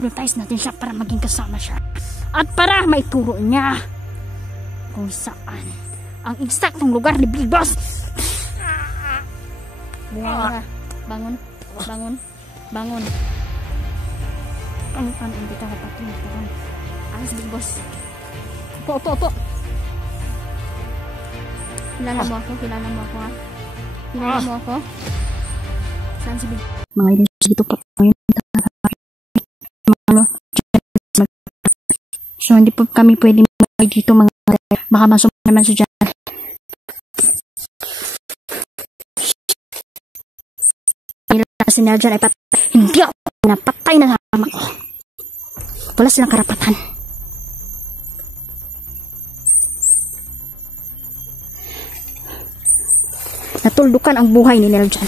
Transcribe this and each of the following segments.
hypnotize natin siya para maging kasama siya. At para maituro niya kung saan ang eksaktong lugar ni Big Boss. Bunga, bangon, bangon, bangon. Ano, hindi ka kapatid. Ayos, Big Boss. Opo. Kilala mo ako ha? Kilala mo ako? Saan si Big? Mga ilis dito po ngayon. So, hindi po kami pwede dito mga baka masama naman siya dyan. Kasi na dyan ay patay. Hindi ako napatay na sama ko. Wala silang karapatan. Natuldukan ang buhay ni Nel dyan.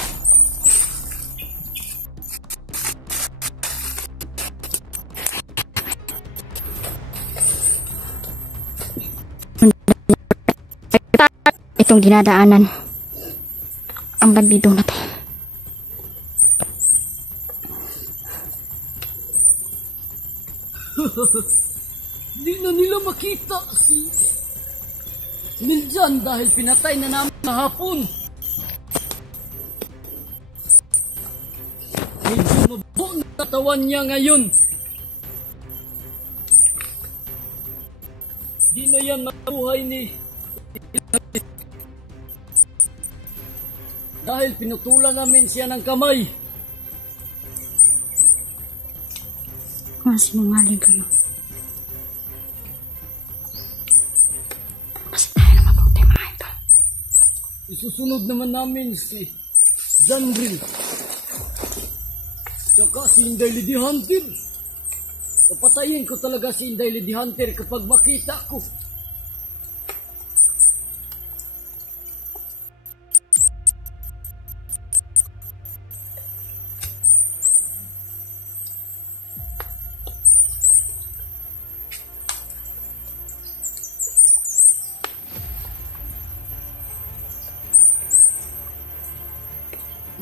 Itong dinadaanan ang bandido na to. Hindi na nila makita si Niljan dahil pinatay na namin kahapon. Medyo mabuo na katawan niya ngayon. Di na yan mabuhay ni dahil pinutulan namin siya ng kamay. Sinungaling kayo. Kasi tayo na mabuti mga ito. Isusunod naman namin si Zanril. Tsaka si Inday Lady Hunter. Papatayin ko talaga si Inday Lady Hunter kapag makita ko.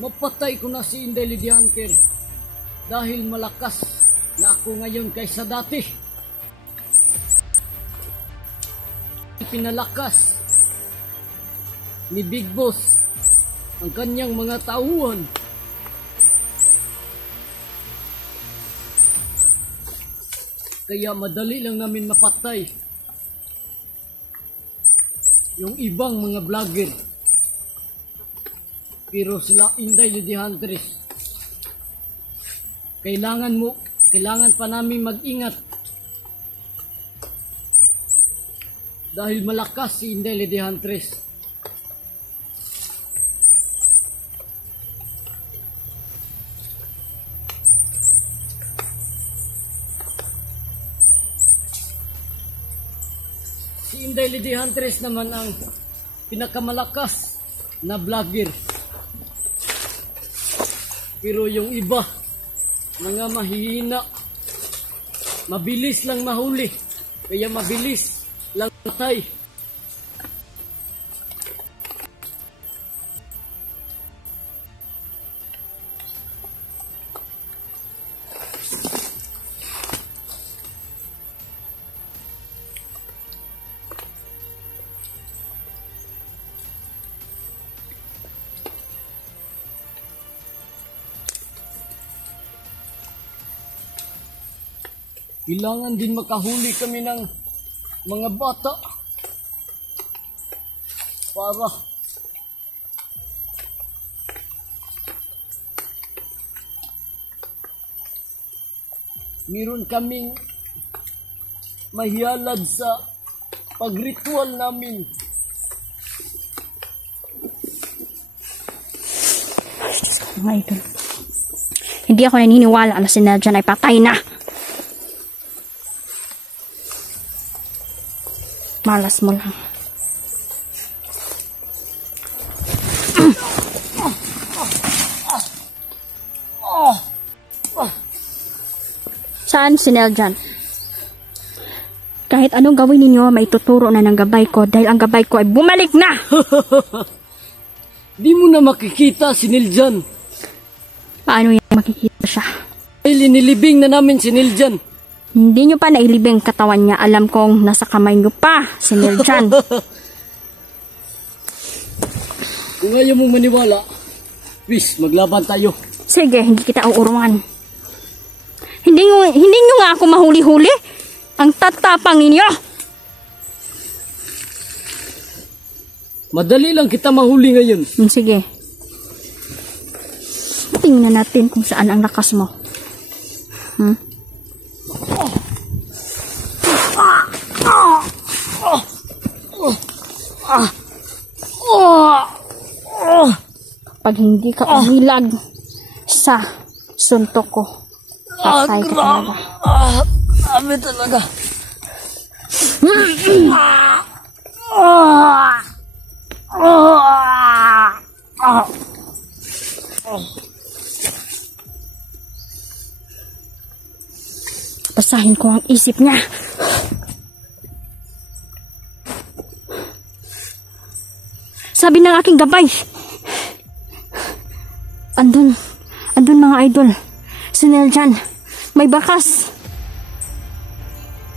Mapatay ko na si Inday Lady Hunter dahil malakas na ako ngayon kaysa dati. Pinalakas ni Big Boss ang kanyang mga tauhan. Kaya madali lang namin mapatay yung ibang mga vlogger. Pero sila Inday Lady Huntress, kailangan pa namin mag-ingat dahil malakas si Inday Lady Huntress. Si Inday Lady Huntress naman ang pinakamalakas na vlogger. Pero yung iba, mga mahihina, mabilis lang mahuli, kaya mabilis lang patay. Kailangan din makahuli kami ng mga bata para meron kaming mahihalad sa pagritual namin. Mga idol, hindi ako naniniwala na si Nadjan ay patay na. Malas mo lang. Saan si Nadjan? Kahit anong gawin ninyo, may tuturo na ng gabay ko dahil ang gabay ko ay bumalik na! Di mo na makikita si Niljan. Paano yan makikita siya? Ay, linilibing na namin si Niljan. Hindi nyo pa nailibing katawan niya. Alam kong nasa kamay nyo pa, si Niljan. Kung ayaw mong maniwala, please, maglaban tayo. Sige, hindi kita uuruan. Hindi nyo nga ako mahuli-huli. Ang tatapang ninyo. Madali lang kita mahuli ngayon. Sige. Tingnan natin kung saan ang lakas mo. Pag hindi ka umilag sa suntok ko, patay ka talaga. Grabe talaga. Basahin ko ang isip niya. Sabi ng aking gabay, andun mga idol, si Niljan, may bakas.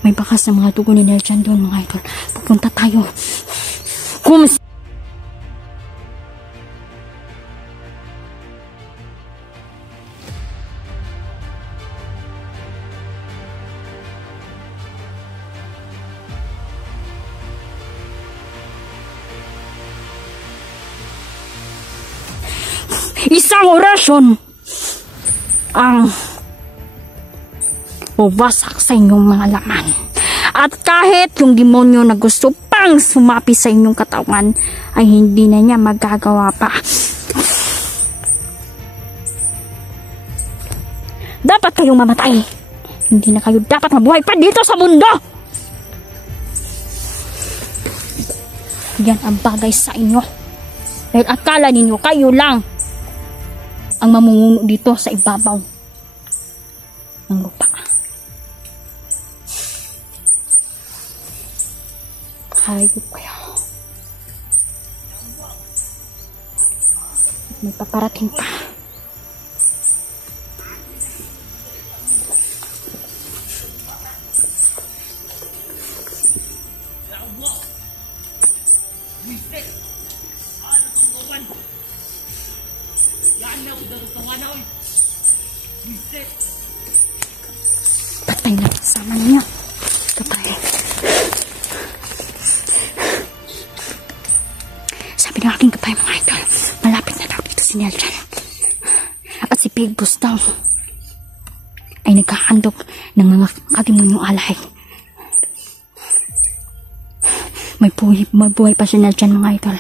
May bakas ng mga dugo ni Niljan doon, mga idol. Pupunta tayo. Isang orasyon ang buwasak sa inyong mga laman. At kahit yung demonyo na gusto pang sumapi sa inyong katawan ay hindi na niya magagawa pa. Dapat kayong mamatay. Hindi na kayo dapat mabuhay pa dito sa mundo. Yan ang bagay sa inyo. Dahil akala ninyo kayo lang ang mamumuno dito sa ibabaw ng lupa. Hayop kayo. May paparating pa. Patay na kasama niya. Patay. Sabi ng aking kapay, mga idol, malapit na daw dito si Niljan. At si Big Boss daw ay nagkahandog ng mga kademonyong alay. May buhay pa si Niljan, mga idol.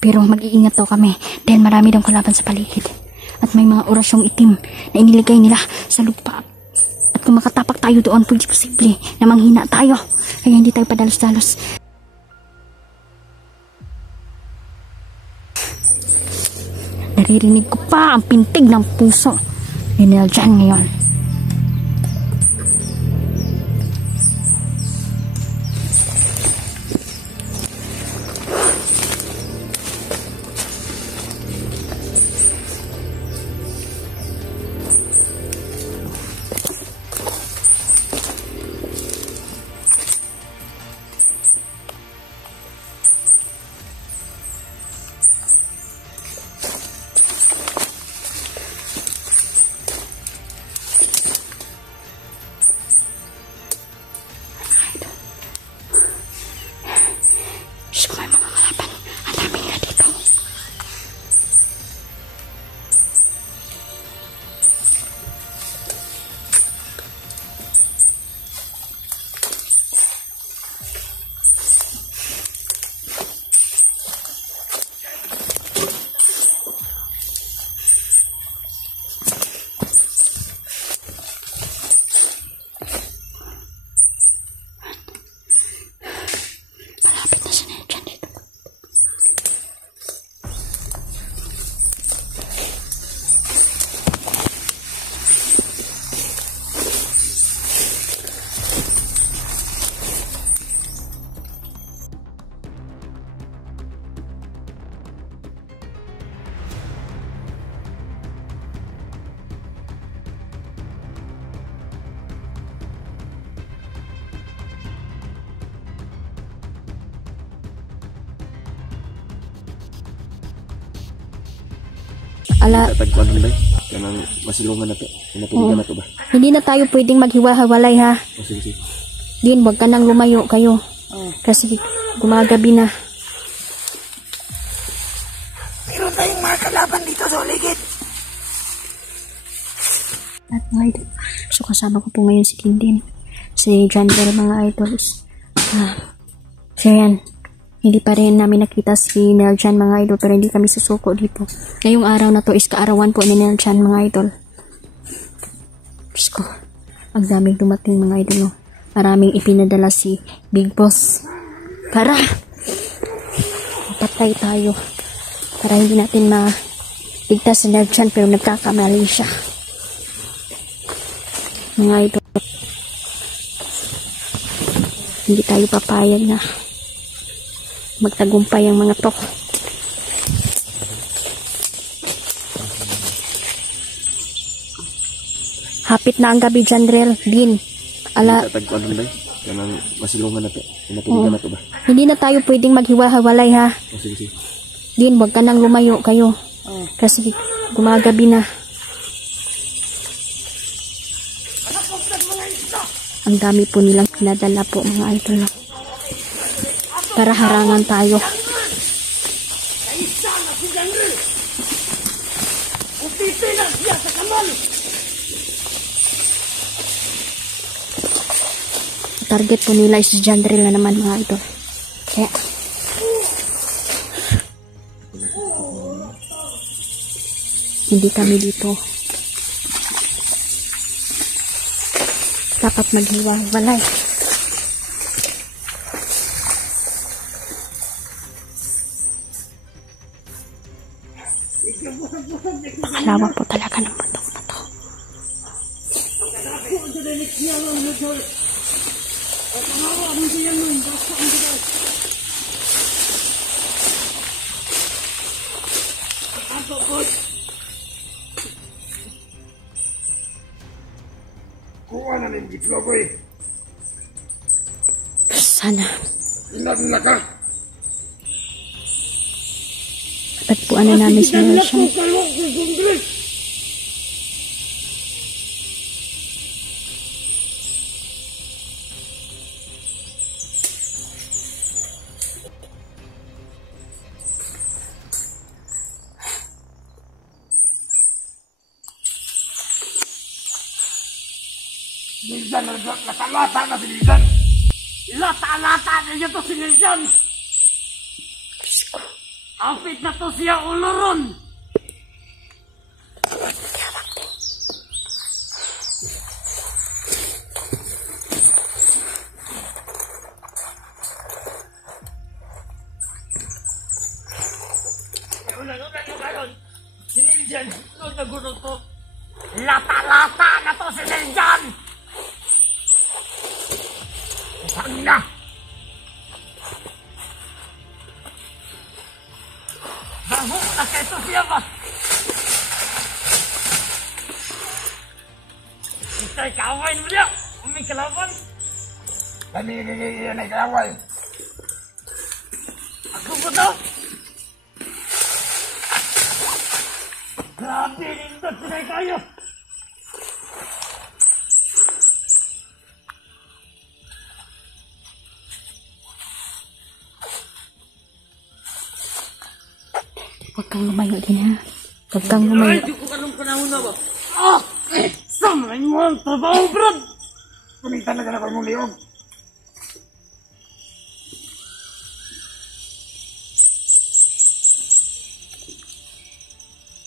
Pero mag-iingat daw kami dahil marami daw kalaban sa paligid. At may mga orasyong itim na iniligay nila sa lupa. At kung makatapak tayo doon, pwede posible na manghina tayo. Kaya hindi tayo padalos-dalos. Naririnig ko pa ang pintig ng puso ni Niljan ngayon. May mga kalaban. Ang dami nga dito. Malapit na si Niljan dito. Ala, Tatagpuan rin ba? Kanang masilungan na to. Pinatulogan na to ba? hindi na tayo pwedeng maghiwa-hawalay ha. O sige, sige. Din, wag ka nang lumayo kayo. Kasi gumagabi na. Meron tayong mga kalaban dito sa uligid. At mga idol. So kasama ko po ngayon si Kindin. Si John Bell, mga idols. So yan. Hindi pa rin namin nakita si Neljan, mga idol, pero hindi kami susuko dito. Ngayong araw na to is kaarawan po ni Neljan, mga idol. Diyos ko. Ang daming dumating, mga idol. Maraming ipinadala si Big Boss. Para patay tayo. Para hindi natin maligtas si Neljan, pero nagkakamali siya. Mga idol. Hindi tayo papayag na magtagumpay ang mga to. Hapit na ang gabi, Jandrel. Din. Ala, Tatagpuan rin ba? Kanang masilungan na to. Pinatulogan na to ba? hindi na tayo pwedeng maghiwa-hawalay ha. O sige, sige. Din, wag ka nang lumayo kayo. Kasi gumagabi na. Ang dami po nilang pinadala po, mga idol. Para harangan tayo. Target po nila is Jandrel na naman, mga idol. Kaya hindi kami dito dapat maghiwa-walay. Lawak po talaga ng bundok na to. Kuha na rin gitlo, boy. Sana Inad na ka. patagpuan na namin si Nelson. Nildan, lata-lata na si Nildan. Lata-lata na niya to si Nildan. Apit na to siya ulo ron. Si Nildan, nung nagulo to. Lata-lata na to si Nildan. Saan na? Baho na kaito siya ba? Itay kaaway mo niya. May kalaban. Kami yan ay kaaway. Ako po daw. Grabe nindot sila kayo. Huwag kang lumayo din ha. Huwag kang lumayo. Ay, di ko kanong panahon na ba? Ah! Samayin mo ang trabaho, Brad! Kumintan na ka na kay mong liog.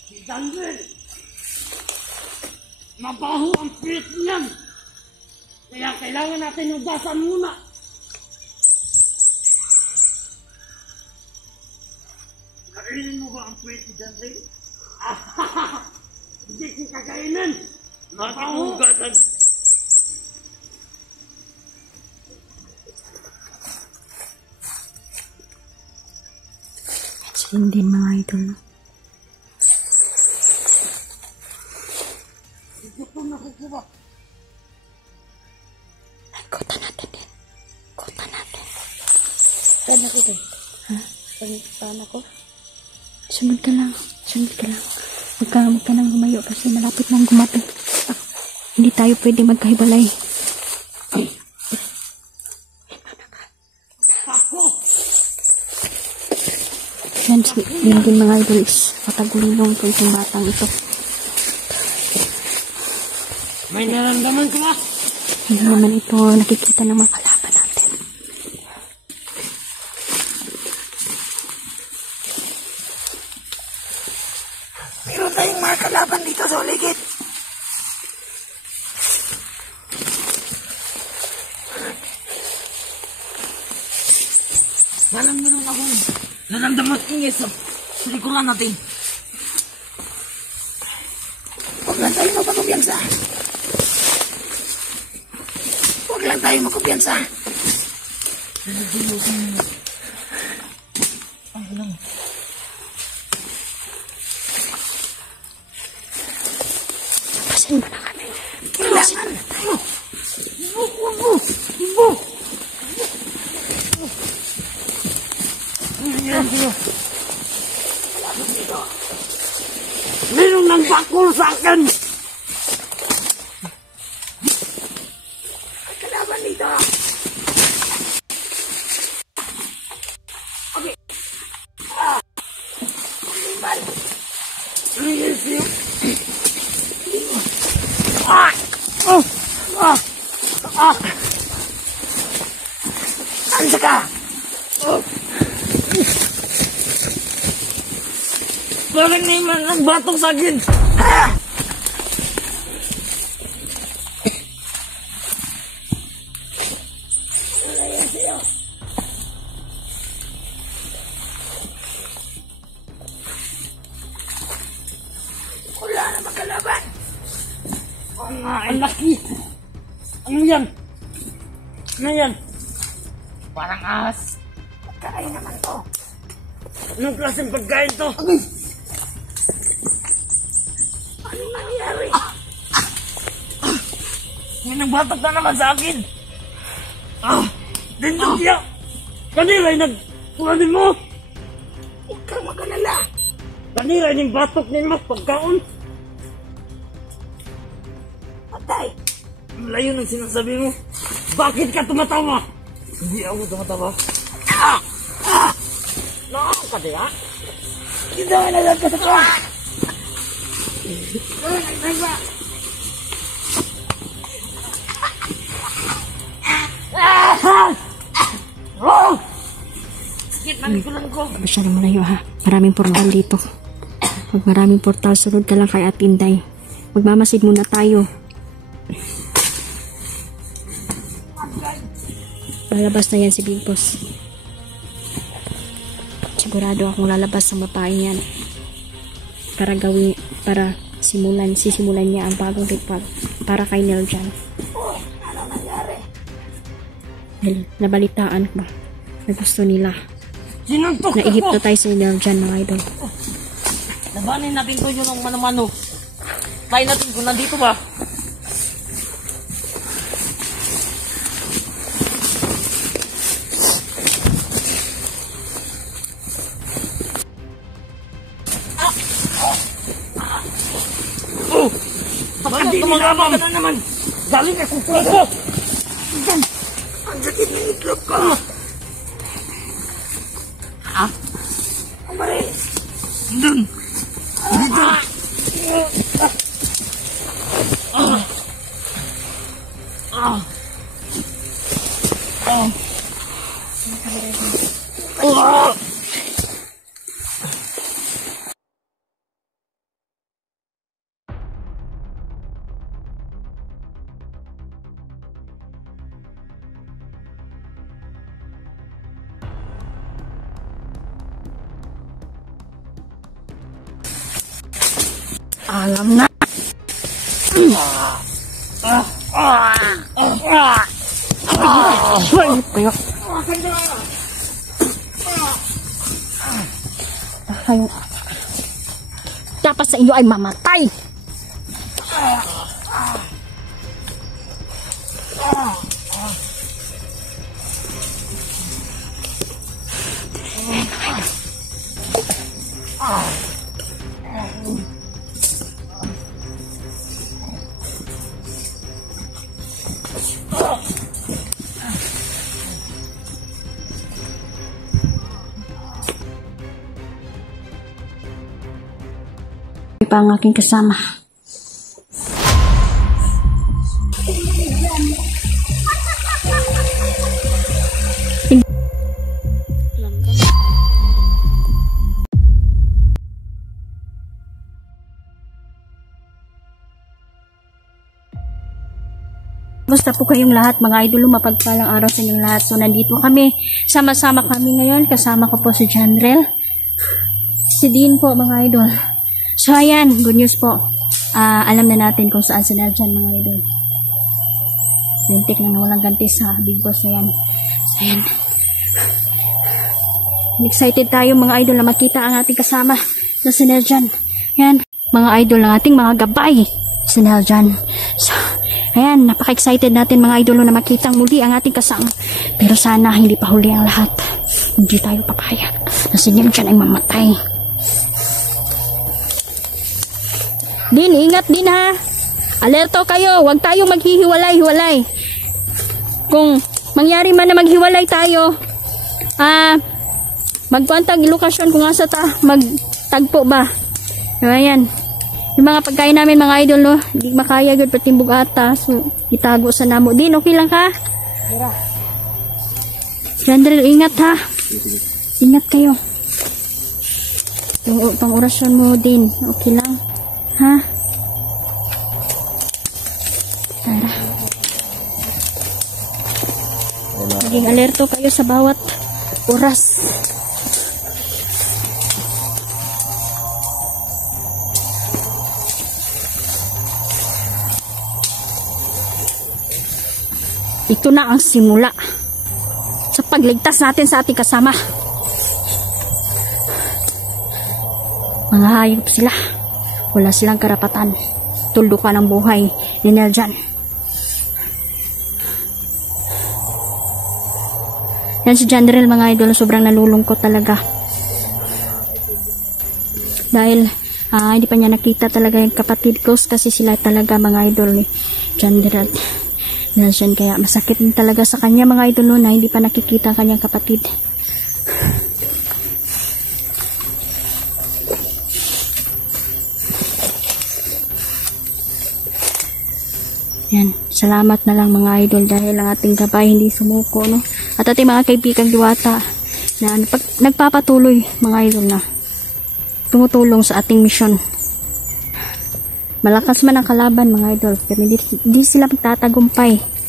Si Daniel! Mabaho ang pit niyan! Kaya kailangan natin ugasan muna! Kainin mo ba ang pit ni Daniel? Hindi ko kakainin! Mabaho! Ugasan. Hindi, mga idol. Gusto na ko ba? Kutan natin din. Kutan natin. Saan ako din? Ha? Saan ako? Sunod ka lang. Sunod ka lang. Huwag ka nang lumayo kasi malapit nang gumabi. Hindi tayo pwede magkahibalay. Yan din mga idol is patagulong ko itong batang ito. May naramdaman ka ba? Hindi naman ito nakikita ng mga kalaban natin. Meron tayong mga kalaban dito sa uligid. Parang meron akong naramdaman ingay sa likuran natin. Huwag lang tayo magpakumpiyansa. Huwag lang tayo magkumpiyansa. Ano lang. Pasin ba na kami? Kailangan. Ibo. Merong nang bakul sa akin. Kalaban dito. Okay. Limbal. Ansa ka? Parang may man batok sa akin. Wala na magkalaban. Ang laki. Ano yan? Ano yan? Parang ahas. Pagkain naman to. Anong klaseng pagkain to? Anong nangyari? May nagbatak na naman sa akin. Dindong siya. Kanila'y nagpulanin mo. Huwag kang mag-alala. Kanila'y ning batok ninyo pagkaon. Patay. Malayo ng sinasabi mo. Bakit ka tumatawa? Hindi ako tumatawa. Noong ka diya? Hindi naman alam ka sa tuwa. Sakit na likulan ko. Masyado mo na yun ha. Maraming portal dito. Pag maraming portal, sunod ka lang kay Atinday. Magmamasid muna tayo. Lalabas na yan si Big Boss. Sigurado akong lalabas ang babae niyan. Para sisimulan niya ang bagong ritual para kay Neljan. Ano nangyari? Nabalitaan ko na gusto nila. Sinuntok Na Ehipto tayo si Neljan mga idol. Labanin natin ko yun ng mano-mano. Tayo natin kung nandito ba? Bakit tumagabang ka na naman? Galing ka kung ko! Ang sakit ng itlog ko! Ha? Ang bari! Doon! Dito! Alam na! Dapat sa inyo ay mamatay! Pa ang aking kasama. Basta po kayong lahat mga idol, mapagpalang araw sa inyong lahat. So nandito kami, sama-sama kami ngayon, kasama ko po si Janrel, si Dean po mga idol. So ayan, good news po. Alam na natin kung saan sila dyan mga idol. Lintik na walang ganti sa Big Boss na yan. So ayan. Excited tayo mga idol na makita ang ating kasama na si Neljan. Ayan, mga idol ng ating mga gabay, si Neljan. So, ayan, napaka-excited natin mga idol na makita muli ang ating kasama. Pero sana hindi pa huli ang lahat. Hindi tayo papayag na si Neljan ay mamatay. Din, ingat din ha. Alerto kayo, huwag tayong maghihiwalay-hiwalay. Kung mangyari man na maghiwalay tayo, magkwantag lokasyon kung asa magtagpo ba. So, ayan. Yung mga pagkain namin mga idol, no, hindi makaya gud patimbog ata. So, itago sa namo. Din, okay lang ka? Sandrel, ingat ha. Ingat kayo. Pang orasyon mo din. Okay lang. Ha? Tara. Maging alerto kayo sa bawat oras. Ito na ang simula sa pagligtas natin sa ating kasama. Mga hayop sila. Wala silang karapatan. Tuldukan ang buhay ni Neljan. Yan si Janrel mga idol, sobrang nalulungkot talaga. Dahil hindi pa niya nakita talaga yung kapatid ko kasi sila talaga mga idol ni Janrel. Neljan, kaya masakit din talaga sa kanya mga idol na hindi pa nakikita ang kanyang kapatid. Yan, salamat na lang mga idol dahil ang ating gabay hindi sumuko, no? At ating mga kaibigang diwata na nagpapatuloy mga idol na tumutulong sa ating misyon. Malakas man ang kalaban mga idol, pero hindi sila magtatagumpay.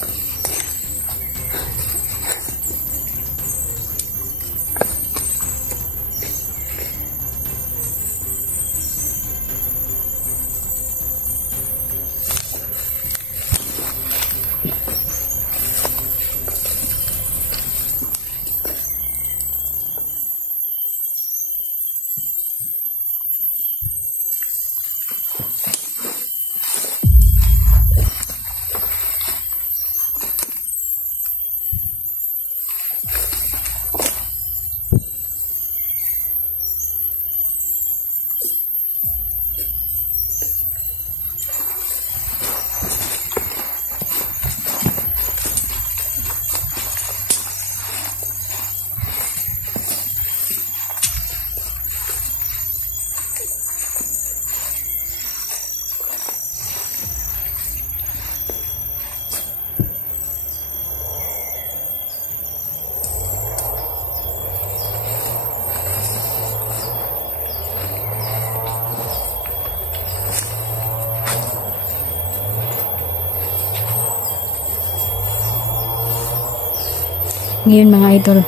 Ngayon mga idol,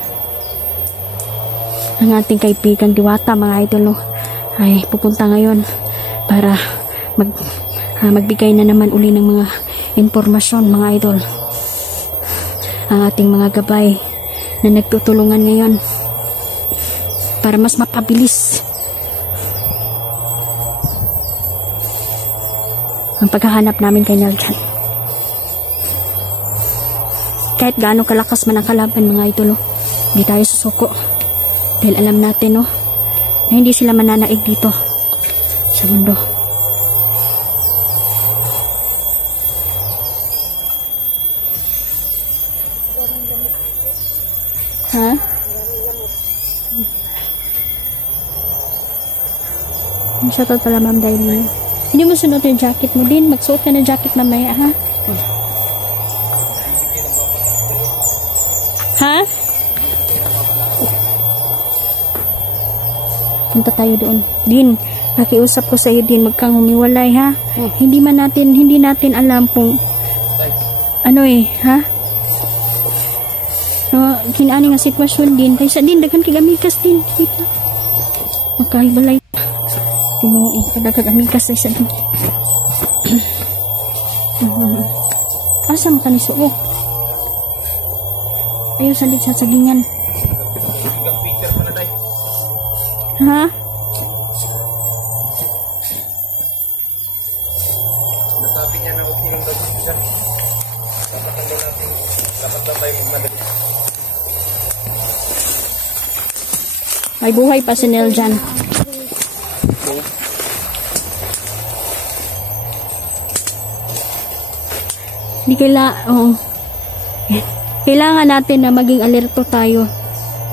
ang ating kaibigan diwata mga idol, no, ay pupunta ngayon para magbigay na naman uli ng mga impormasyon mga idol. Ang ating mga gabay na nagtutulungan ngayon para mas mapabilis ang paghahanap namin kay Neljan. Kahit gaano kalakas man ang kalaban mga idol, hindi tayo susuko. Dahil alam natin na hindi sila mananaig dito sa mundo. Ha? Shoutout pala Ma'am Daily. Hindi mo sunod yung jacket mo din. Magsuot ka ng jacket mamaya, ha? Ha? Punta tayo doon. Din, nakiusap ko sa iyo din, magkang humiwalay, ha? Hindi natin alam kung ano ha? Kinaani nga sitwasyon din. Kaysa din, daghan kigamikas din. Kita. Magkahibalay. Pinuong kadagamikas sa isa din. Asa makanisuo? Ayaw salit sa sagingan. Ha? Nasabi niya na okay yung gagawin siya. Dapat daw natin, dapat daw tayo magmadali. May buhay pa si Nel dyan. Hindi kailangan natin na maging alerto tayo.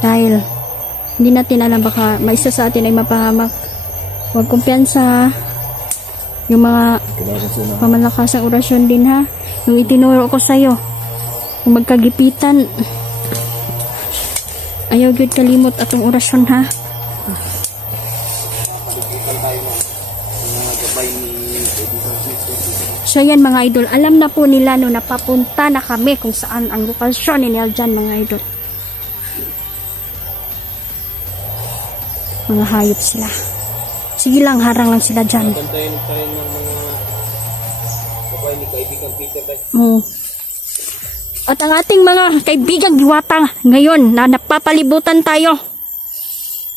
Dahil hindi natin alam, baka may isa sa atin ay mapahamak. Huwag kumpiyansa. Yung mga pamalakasang orasyon din, ha? Yung itinuro ko sa'yo. Kung magkagipitan, ayaw gyud kalimot atong orasyon, ha? So yan mga idol, alam na po nila no, napapunta na kami kung saan ang lokasyon ni Nel dyan mga idol. Mga hayop sila. Sige lang, harang lang sila dyan. Bantayan tayo ng mga kapay ni kaibigan Peter. At ang ating mga kaibigang diwata ngayon na napapalibutan tayo.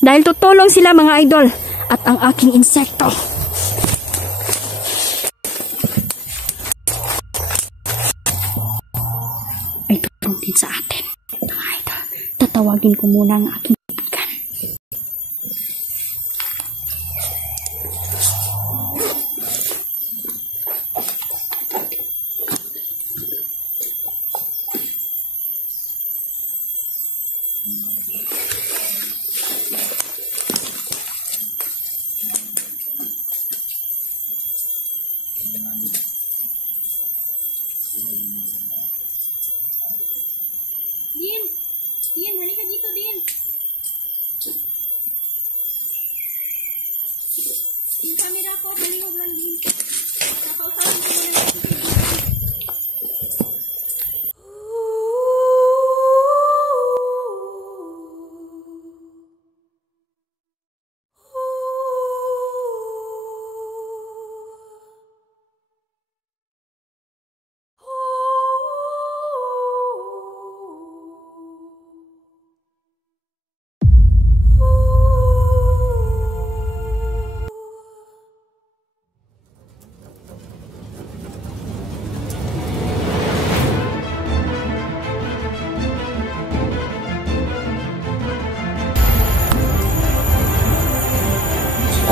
Dahil tutulong sila mga idol. At ang aking insekto. Ay tutulong din sa atin. Mga idol. Tatawagin ko muna ang aking kaibigan. Din, halika dito, Din. Yung camera ko, malihog lang, Din. Napausapin ko na lang.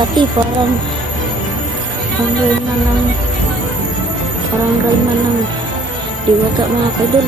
Ati parang Rayman ng diwata mga kaidol.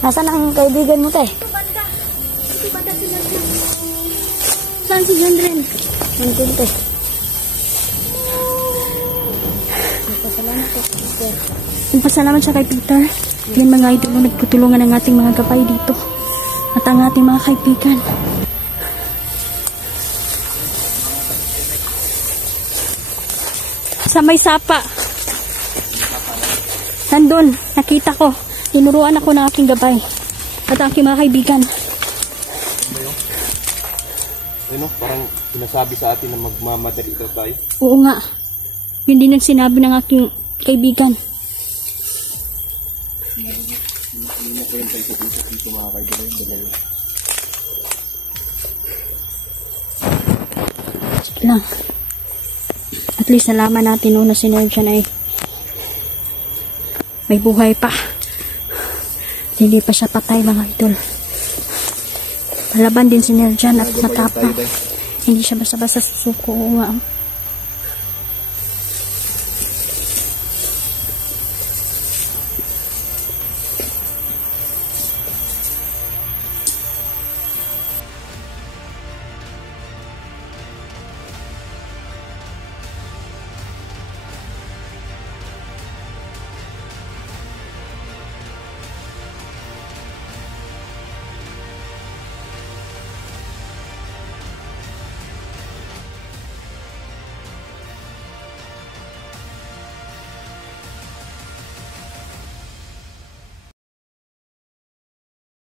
Nasaan ang kaibigan mo, te? Ito banda sila. Saan si Jandren? Nandun, te. Salamat po, Peter. Pasalamat siya kay Peter. Yan mga idol, nagputulungan ang ating mga gabay dito. At ang ating mga kaibigan. Sa may sapa. Nandun, nakita ko. Tinuruan ako ng aking gabay. At aking mga kaibigan. Ano, parang sinasabi sa atin na magmamadali daw tayo. Oo nga. Yun din ang sinabi ng aking kaibigan. Hindi ko yung tayo dito mga kaibigan. Dalawa. Sige lang. At least nalaman natin na si Nerjan ay may buhay pa. Hindi pa siya patay mga idol. Palaban din si Nerjan at matapang. Hindi siya basta-basta susuko. Oo nga.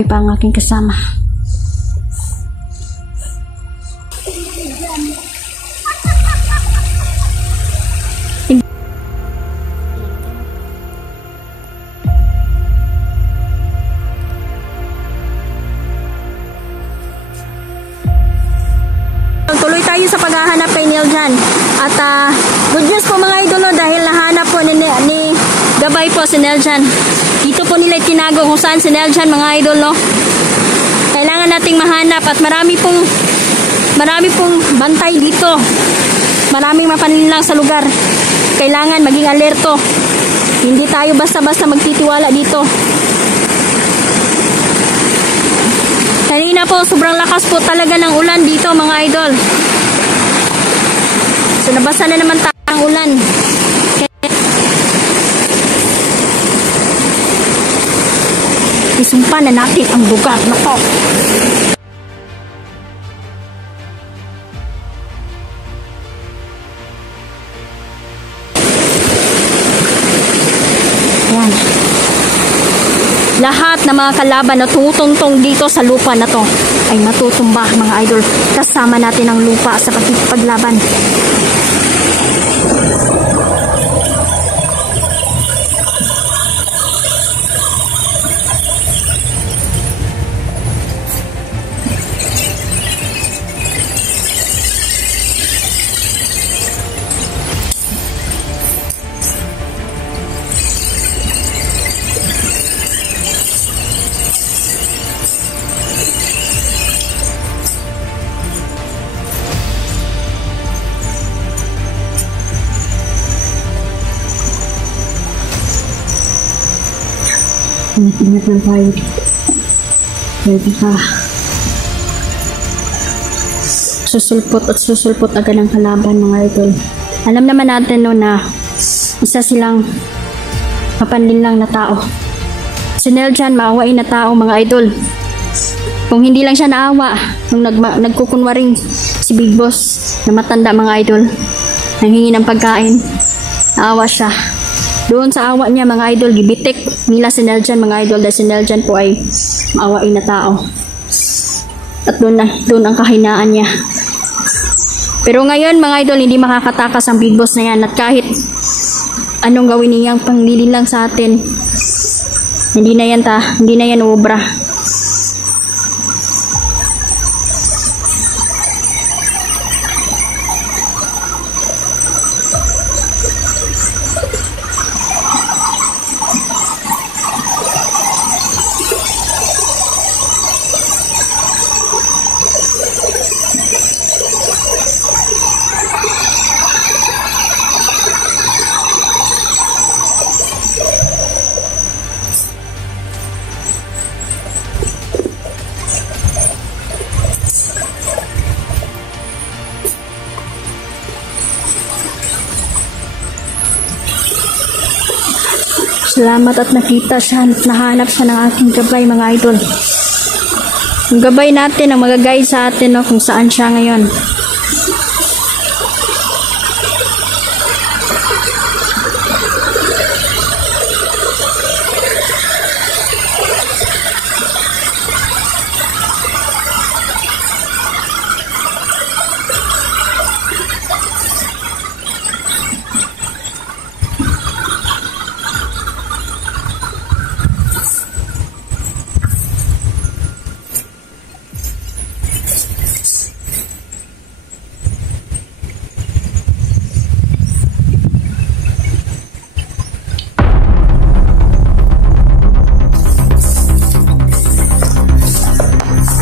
Pa ang aking kasama. Tuloy tayo sa paghahanap kay Nerjan. At good news po mga idolo dahil nahanap po ni Gabay po si Nerjan. Dito po nila tinago kung saan si Nerjan mga idol, no? Kailangan nating mahanap at marami pong bantay dito. Maraming mapanlinlang sa lugar. Kailangan maging alerto. Hindi tayo basta-basta magtitiwala dito. Kanina po, sobrang lakas po talaga ng ulan dito mga idol. So nabasa na naman tayo ang ulan. Isumpa na natin ang lugar na to. Ayan. Lahat ng mga kalaban na tumutuntong dito sa lupa na to ay matutumba mga idol. Kasama natin ang lupa sa paglaban. Ingat lang tayo. Pwede ka susulpot agad ng kalaban mga idol. Alam naman natin no na isa silang mapanlinlang na tao. Si Nerjan maawain na tao mga idol. Kung hindi lang siya naawa nung nagkukunwaring si Big Boss na matanda mga idol, nanghingi ng pagkain, naawa siya. Doon sa awa niya mga idol, gibitik nila si Nerjan mga idol dahil si Nerjan po ay maawain na tao. At doon ang kahinaan niya. Pero ngayon mga idol, hindi makakatakas ang Big Boss na yan. At kahit anong gawin niyang panglililang sa atin, hindi na yan obra. Salamat at nakita siya at nahanap siya ng aking gabay, mga idol. Yung gabay natin ang mag-guide sa atin, no, kung saan siya ngayon.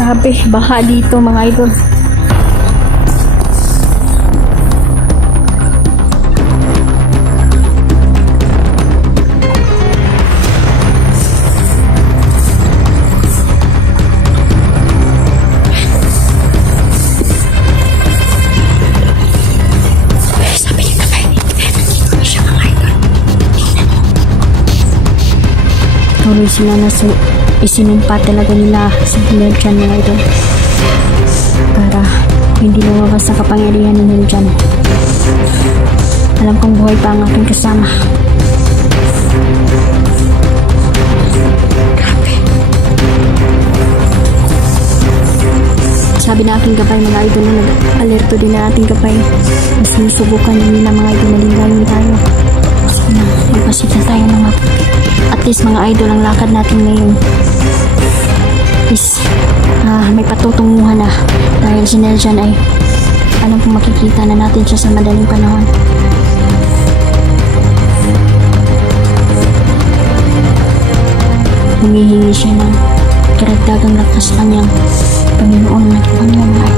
Grabe, baha dito, mga idol. Sabi niya na kayo, siya, mga idol. Tuloy sila na isinumpa talaga nila sa Niljan, mga idol, para hindi lumabas sa kapangyarihan ng Niljan. Alam kong buhay pa ang aking kasama. Grabe. Sabi na aking gabay, mga idol, na nag-alerto din na ating gabay. Mas sinusubukan din nila, mga idol, na lingalin tayo. Sana magpasita tayo ng mabuti. At least, mga idol, ang lakad natin ngayon is may patutunguhan na, dahil si Niljan ay alam kong makikita na natin siya sa madaling panahon. Humihingi siya ng karagdagang lakas sa kanyang Panginoon na Panginoon.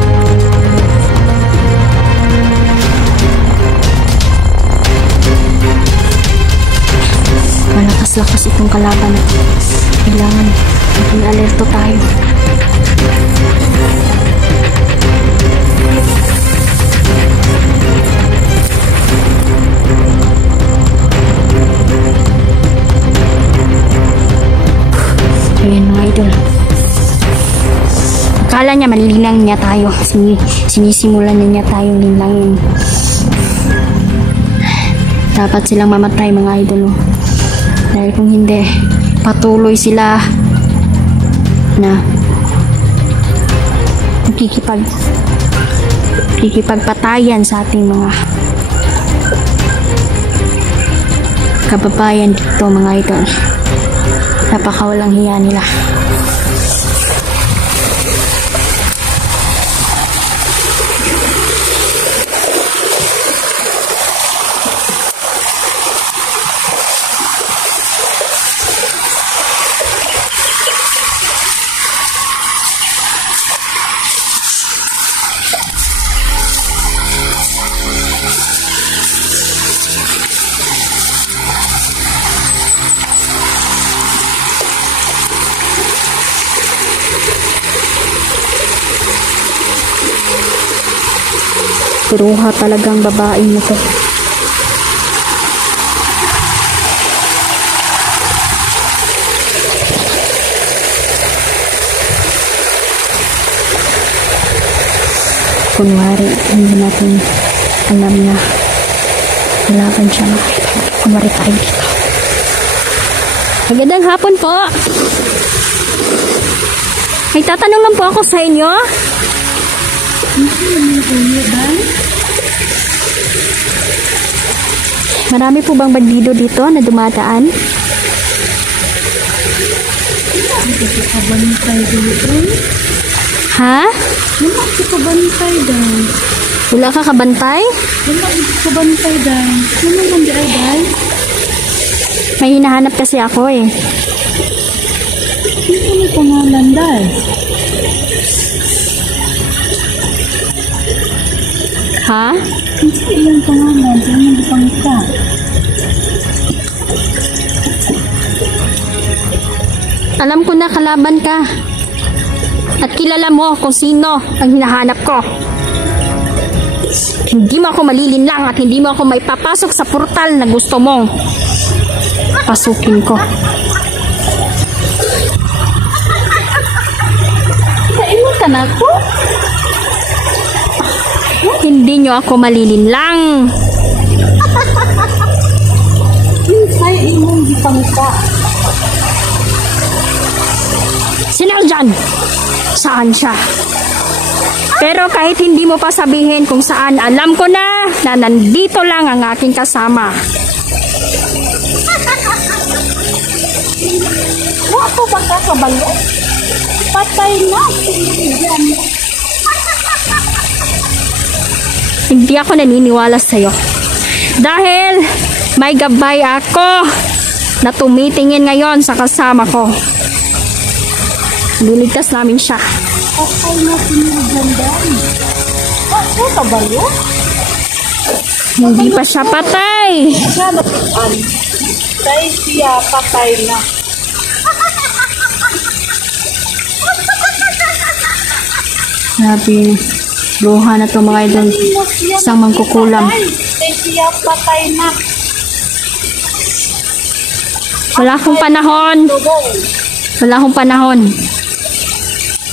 Malakas-lakas itong kalaban. Kailangan maging alerto tayo. Ayan, mga idol. Akala niya malilang niya tayo. Sinisimulan niya tayong linlangin. Dapat silang mamatay, mga idol. Dahil kung hindi, patuloy sila na kikipagpatayan sa ating mga kababayan dito, mga idol. Napakawalang hiya nila. Piruha talagang babae na to. Kunwari, hindi natin alam na kailangan siya makita. Kunwari tayo dito. Magandang hapon po. May tatanong lang po ako sa inyo. Marami po bang bandido dito na dumadaan? Ha? Wala ka kabantay daw. Wala ka kabantay? Wala ka kabantay daw. Ano man di ay daw? May hinahanap kasi ako eh. Ano may pangalan daw? Ha? Hindi ilang pangalan. Ano di pangita? Alam ko na kalaban ka. At kilala mo kung sino ang hinahanap ko. Hindi mo ako malilinlang at hindi mo ako may papasok sa portal na gusto mong pasukin ko. Kainin ka na ko? Hindi nyo ako malilinlang. Ay, imong gipangka. Sino dyan? Saan siya? Pero kahit hindi mo pa sabihin kung saan, alam ko na nandito lang ang aking kasama. Ako ba kakabalo? Patay na. Hindi ako naniniwala sa'yo. Dahil may gabay ako na tumitingin ngayon sa kasama ko. Liligtas namin siya. Patay na sinirgandan. Ako kabalo? Hindi pa siya patay. Siya nakuan. Dahil siya patay na. Sabi, luha na to mga idol. Isang mangkukulam. Dahil siya patay na. Wala akong panahon. Wala akong panahon.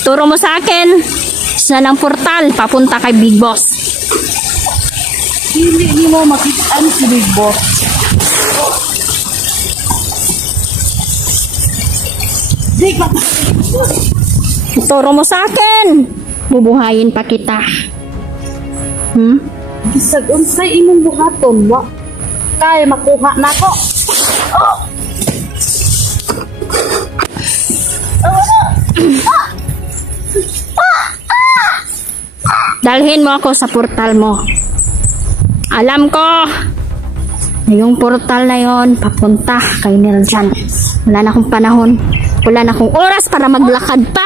Turo mo sa akin saan ang portal papunta kay Big Boss. Hindi mo makitaan si Big Boss. Big Boss. Turo mo sa akin. Bubuhayin pa kita. Bisag unsay imong buhaton wa kay makuha nako. Dalhin mo ako sa portal mo. Alam ko na yung portal na yon papunta kay Niljan. Wala na akong panahon. Wala na akong oras para maglakad pa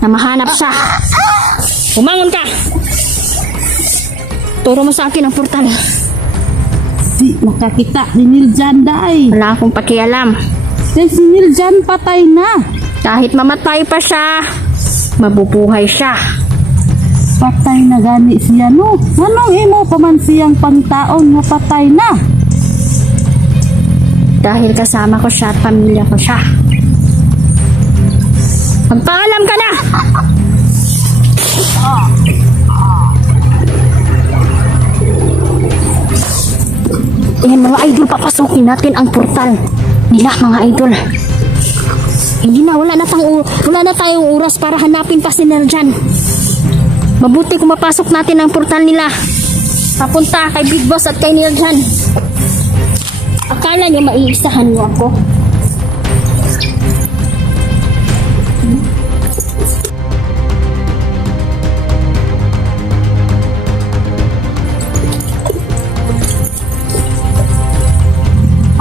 na mahanap siya. Umangon ka! Turo mo sa akin ang portal. Di makakita ni Niljan day. Wala akong pakialam. Dahil si Niljan patay na. Kahit mamatay pa siya, mabubuhay siya. Patay na gani siya no. Anong imo pa man siyang pangtaon nga patay na? Dahil kasama ko siya at pamilya ko siya. Magpaalam ka na! Ayan mga idol, papasukin natin ang portal nila mga idol. Hindi na, wala na tayong oras para hanapin pa si Niljan. Mabuti kung mapasok natin ang portal nila papunta kay Big Boss at kay Niljan. Akala niyo maiisahan niyo ako?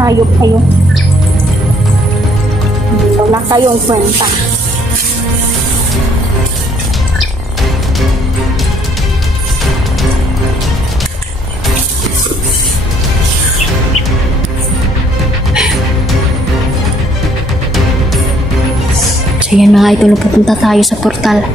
Ayok kayo. Wala kayong kwenta. So yan mga idol, pupunta tayo sa portal.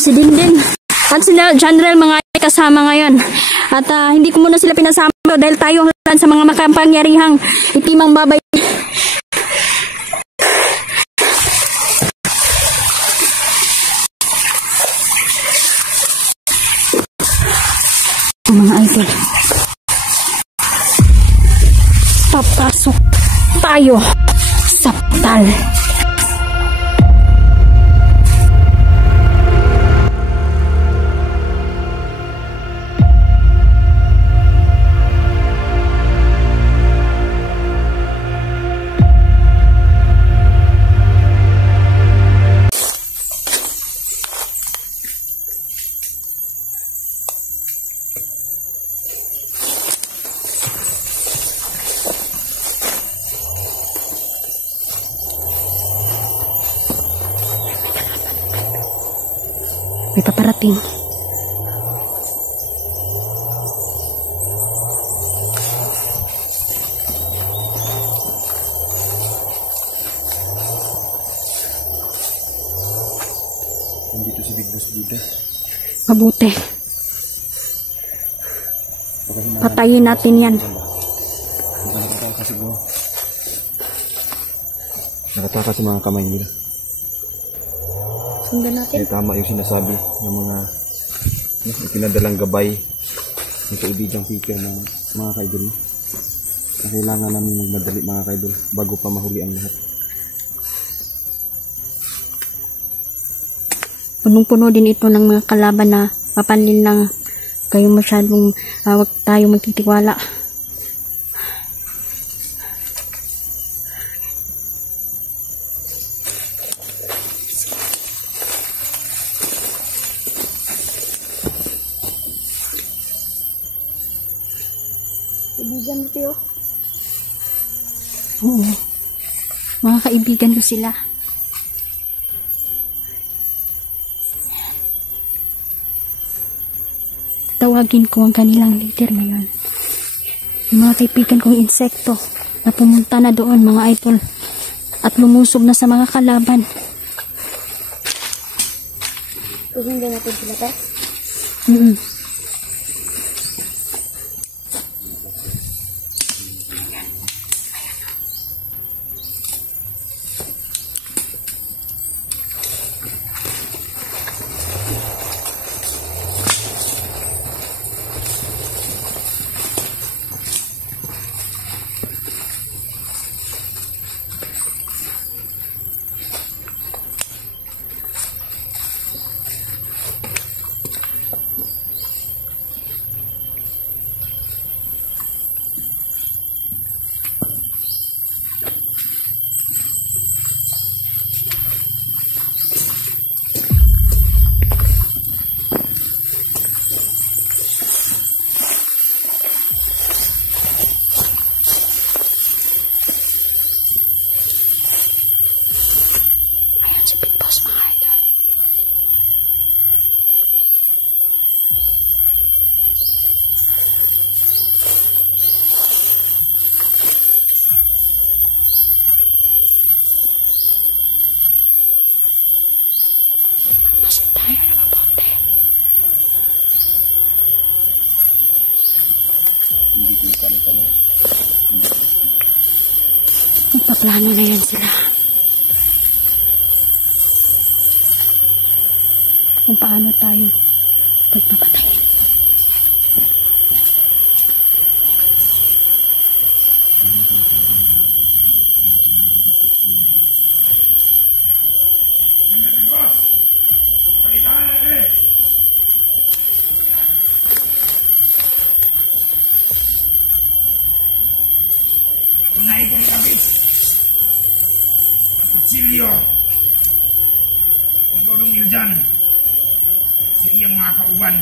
Si Dingding at si General mga kasama ngayon. At hindi ko muna sila pinasama dahil tayo ang sa mga makapangyarihang itimang babay. Mga idol, papasok tayo sa ospital. May paparating. Nandito si Big Boss Buddha. Mabuti. Patayin natin yan. Nakataka siguro. Nakataka sa mga kamay nila. Sundan natin. Kaya tama yung sinasabi ng mga pinadalang gabay ng kaibigang Peter ng mga kaidol. Na kailangan namin magmadali mga kaidol bago pa mahuli ang lahat. Punong-puno din ito ng mga kalaban na mapanlin lang kayo masyadong wag tayo magtitiwala. Kaibigan mo tayo? Oo. Mga kaibigan ko sila. Tawagin ko ang kanilang leader ngayon. Yung mga kaibigan kong insekto na pumunta na doon, mga idol, at lumusob na sa mga kalaban. Tugin na natin sila, ta? Si Big Boss, mga idol. Magpasit tayo na mabuti. Hindi ko kami. Magpaplano na yan sila. Kung paano tayo pagpapatayin. Tunay kong labis. Ang kutsilyo. Tulong Miljan. Sa iyong mga kauban.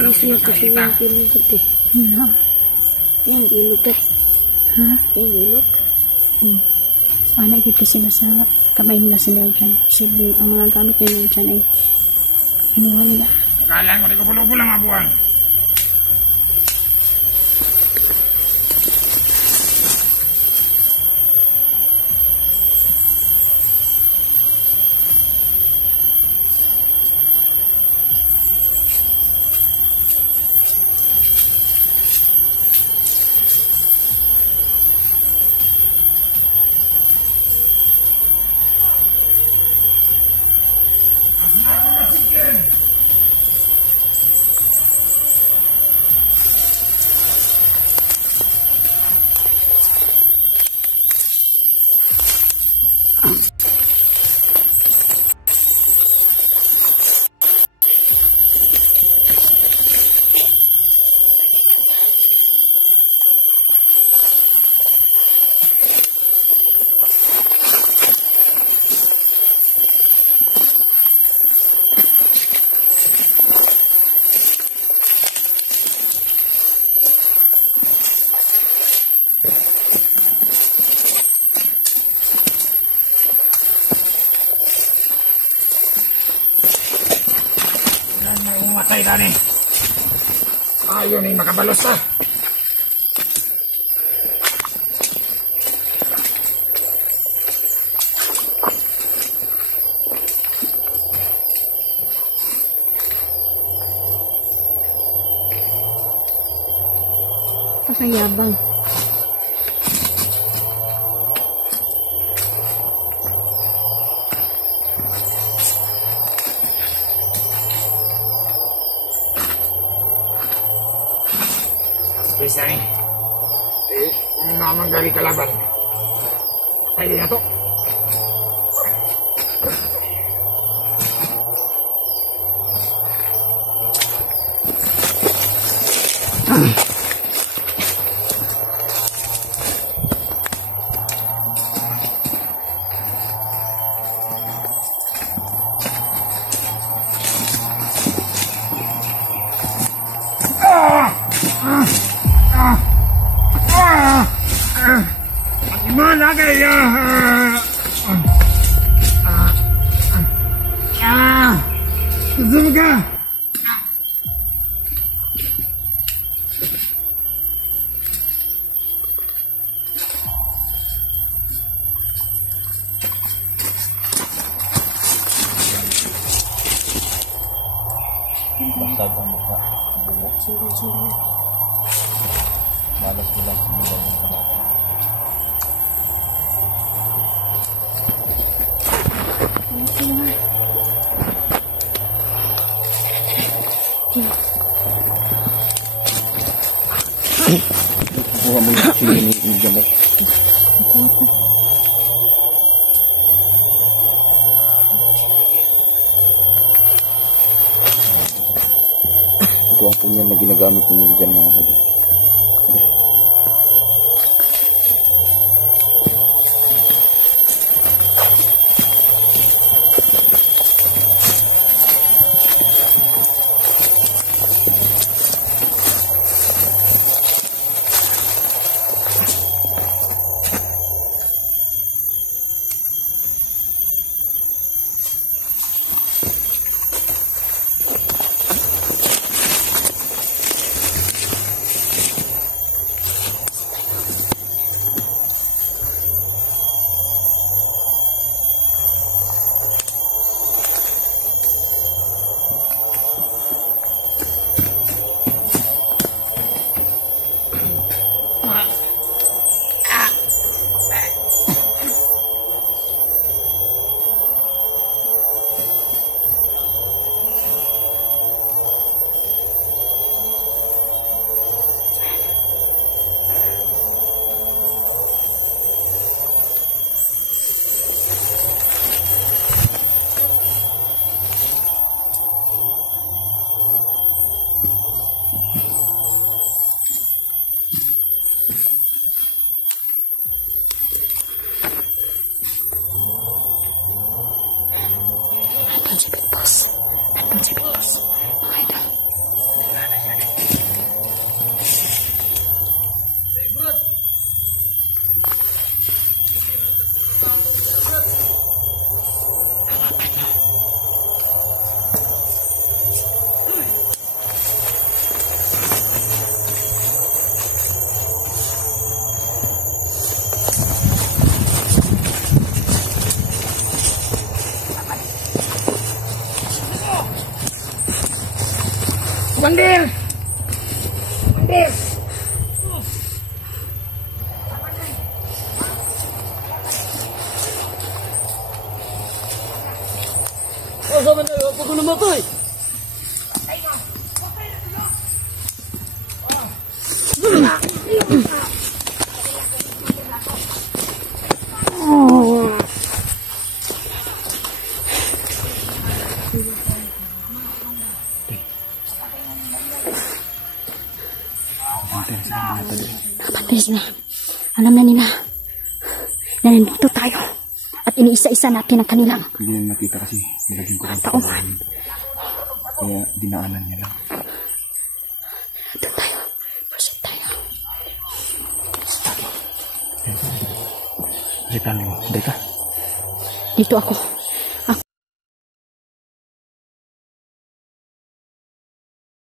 Alam mo ba nakita? Yang ilog eh. Ha? Yang ilog? Nakikita sila sa kamay nila si Neljan. Kasi ang mga gamit ni Neljan ay kinuha nila. Kala ko di ko pulo-pulo mga buwan. Matay na ni. Ayaw ni makabalos ha. Pakayabang. Bisa nih. Naman gali kalaban. Pwede na to. Gimana kaya? Gusto ka? Basag ang mukha. Bumok. Malas bilang sumulong ng kamata. Kuha mo yung chili ni Jamok. Ito ang po niyan na ginagamit ninyo dyan mga kaibigan. Hindi. Nandun si Big Boss. Nandun si Big Boss. Mga idol. Bandir! Bandir! Oh, sama na, ako ko namatay. Alis na. Alam na nila na nandito tayo. At iniisa-isa natin ang kanilang Hindi na nakita kasi nilagyan ko ang taongan. Kaya dinaanan niya lang. Doon tayo. Pusot tayo. Halika mo. Halika. Dito ako.